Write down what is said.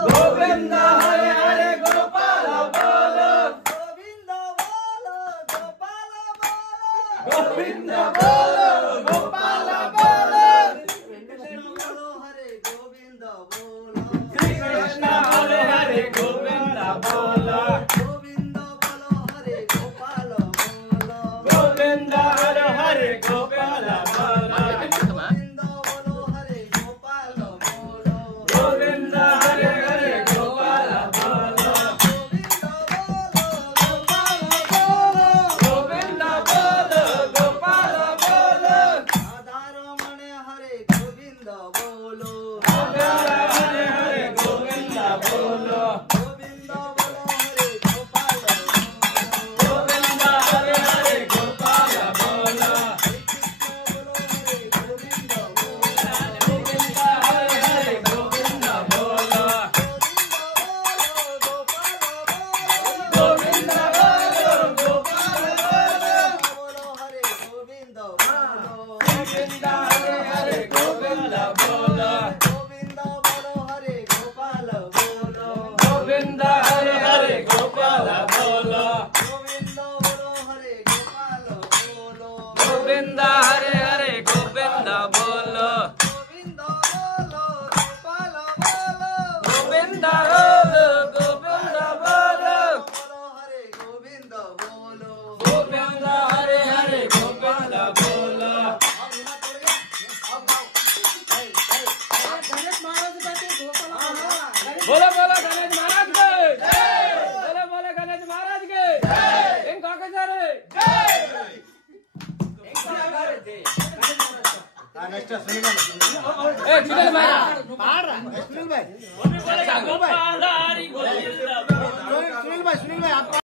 गोविंद हरे हरे गोपाल बोलो गोविंद बोलो गोपाल बोलो गोविंद बोलो गोपाल बोलो कृष्ण हरे हरे गोविंद बोलो कृष्ण हरे हरे गोविंद बोलो गोविंद बोलो हरे गोपाल बोलो गोविंद हरे हरे गोपाल बोलो गोविंद बोलो गोपाल बोलो गोविंद हरे गोविंद बोलो राधा रमण हरे गोविंद बोलो गोविंद हरे गोविंद बोलो गोविंद हरे हरे गोपाल बोलो गोविंद हरे हरे गोविंद बोलो गोविंद बोलो गोविंद बोलो गोपाल बोलो गोविंद हरे गोविंद बोलो गोविंद हरे हरे गोपाल बोलो गोविंद हरे हरे गोपाल बोलो गोविंद गोविंद हरे हरे गोविंद बोलो गोविंद बोलो गोविंद हरे हरे गोविंद बोलो बोलो बोलो गणेश महाराज के बोलो बोलो गणेश महाराज के इनका कैसा रे ए सुनील भाई गोपाल